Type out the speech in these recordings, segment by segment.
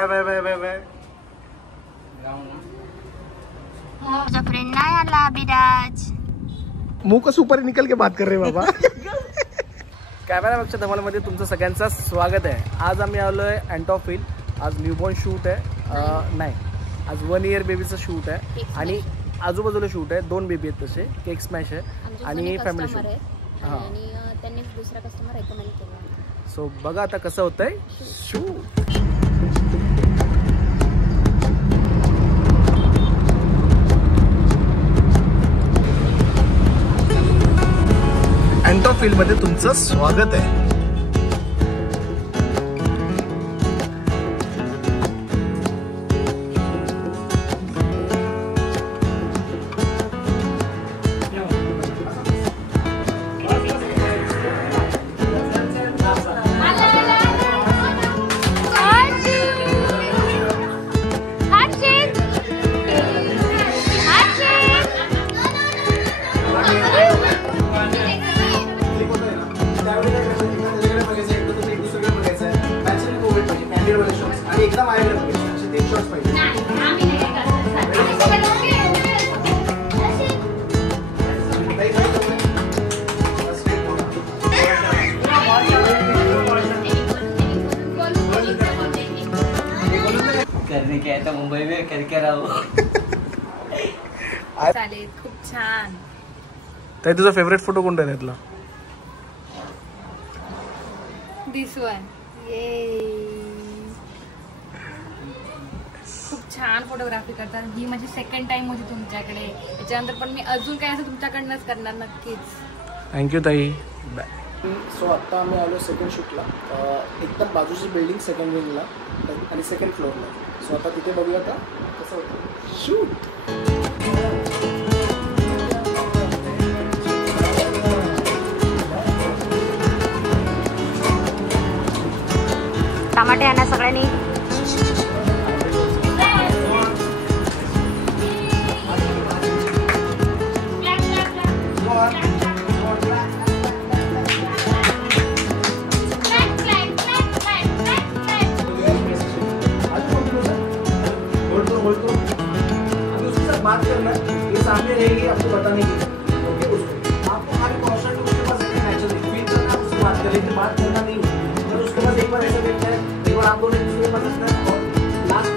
Friend नाही आला अभिराज। मुंह को ऊपर निकल के बात कर रहे बाबा। कॅमेरा पक्ष धमालमध्ये तुमचं सगळ्यांचं स्वागत आहे। आज आम्ही आलोय अँटॉफिल। आज न्यूबॉर्न शूट आहे, नाही आज 1 इयर बेबीचं शूट आहे आणि आजूबाजूला शूट आहे। 2 बेबी आहेत तसे, केक स्मॅश आहे आणि फॅमिली शूट हां आणि त्यांनी दुसरा कस्टमर रेकमेंड केला। सो बघा आता कसं होतंय शूट। अँटॉफिल मध्ये तुमचं स्वागत आहे। एकदम करने क्या है तो मुंबई में करके रहो। चालेल, खूप छान। ताई तुझा फेवरेट फोटो कोणता आहे त्यातला? दिस वन। खूप छान फोटोग्राफी करतात। ही माझी सेकंड टाइम होती तुमच्याकडे, याच्यानंतर पण मी अजून काय असं तुमच्याकडनंच करणार नक्कीच। थँक्यू ताई। सो आता आम्ही आलो सेकंड शूटला, एकदम बाजूची बिल्डिंग सेकंड विंगला आणि सेकंड फ्लोअरला। सो आता तिथे बघूया आता कसं होतं शूट। टमाटे आणा सगळ्यांनी। बात करना ये सामने रहेगी, आपको बताने की ओके। उसको आपको खाली कॉन्सेंट उसके पास नेचुरली फील करना, उससे बात करने की बात करना नहीं है। तो उसके पास एक बार ऐसा देखते हैं, एक बार आप दोनों एक दूसरे के पास हंसना है और लास्ट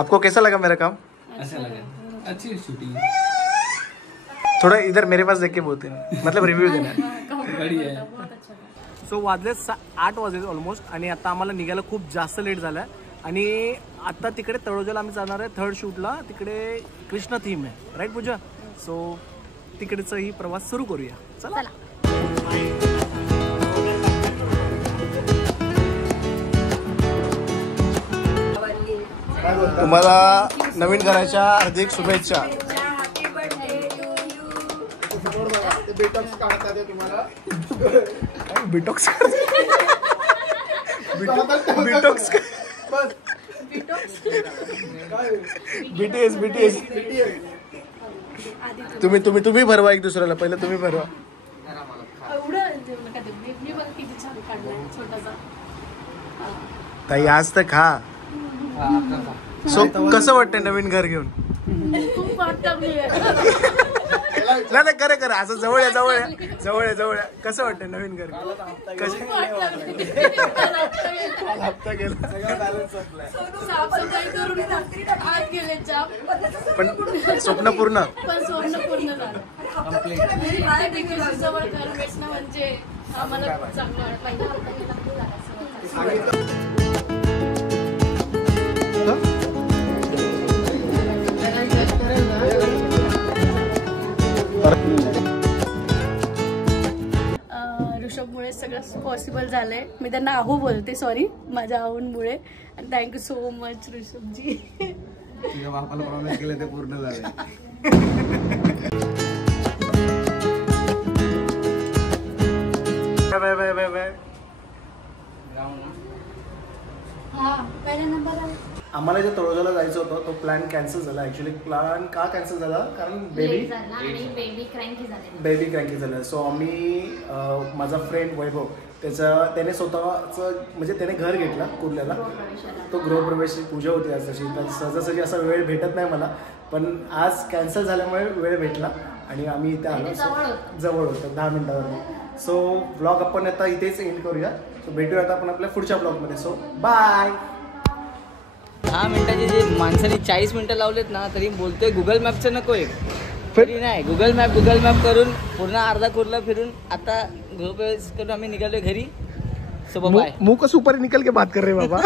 आपको कैसा लगा मेरा काम? अच्छा लगा, अच्छी शूटिंग। थोड़ा इधर मेरे पास देख के बोलते हैं, मतलब रिव्यू देना है। बढ़िया है। सो वाजले 8 वाजले ऑलमोस्ट आणि आता आम्हाला निघायला खूप जास्त लेट झाला आणि आता तिकडे तळोजाला आम्ही जाणार आहे थर्ड शूटला। तिकडे कृष्ण थीम आहे, राईट पूजा? सो तिकडेचा ही प्रवास सुरू करूया, चला। तुम्हाला नवीन घराच्या हार्दिक शुभेच्छा। बिटॉक्स काढतात ते तुम्हाला। बिटॉक्स बिटॉक्स बीटीएस तुम्ही भरवा एक दुसऱ्याला, पहिले तुम्ही भरवा। ताई आज तर खा। सो कसं वाटतंय नवीन घर घेऊन? नाही करे करे असं जवळ आहे कसं वाटतंय नवीन घर? हप्ता गेला पण स्वप्न पूर्ण ऋषभमुळे सगळं पॉसिबल झालंय। मी त्यांना आहू बोलते, सॉरी माझ्या आहूंमुळे। आणि थँक्यू सो मच ऋषभजी। तुझ्या बापाला प्रॉमिस केलं ते पूर्ण झालं। Bye bye bye bye bye. पहिला नंबर आम्हाला जे तळोजाला जायचं होतं तो प्लॅन कॅन्सल झाला. ॲक्च्युली प्लॅन का कॅन्सल झाला, कारण बेबी क्रँकी झालं. सो आम्ही माझा फ्रेंड वैभव त्याने स्वतःचं म्हणजे त्याने घर घेतला कुर्ल्याला. तो गृहप्रवेश पूजा होती आज तशी, तर सहजासहजी असा वेळ भेटत नाही मला, पण आज कॅन्सल झाल्यामुळे वेळ भेटला आणि आम्ही इथे आलो. जवळ होतं 10 मिनिटावर. सो ब्लॉग आपण आता इथेच एंड करूया. सो भेटूया आता आपण आपल्या पुढच्या ब्लॉगमध्ये. So bye. 10 मिनिटाचे जे माणसाने 40 मिनिटं लावलेत ना, तरी बोलतोय गुगल मॅपचं नको एक तरी नाही. गुगल मॅप करून पूर्ण अर्धा कुर्ला फिरून आता गृहप्रवेश करून आम्ही निघालोय घरी. So bye. मुंह को सुपर निकल के बात कर रहे बाबा.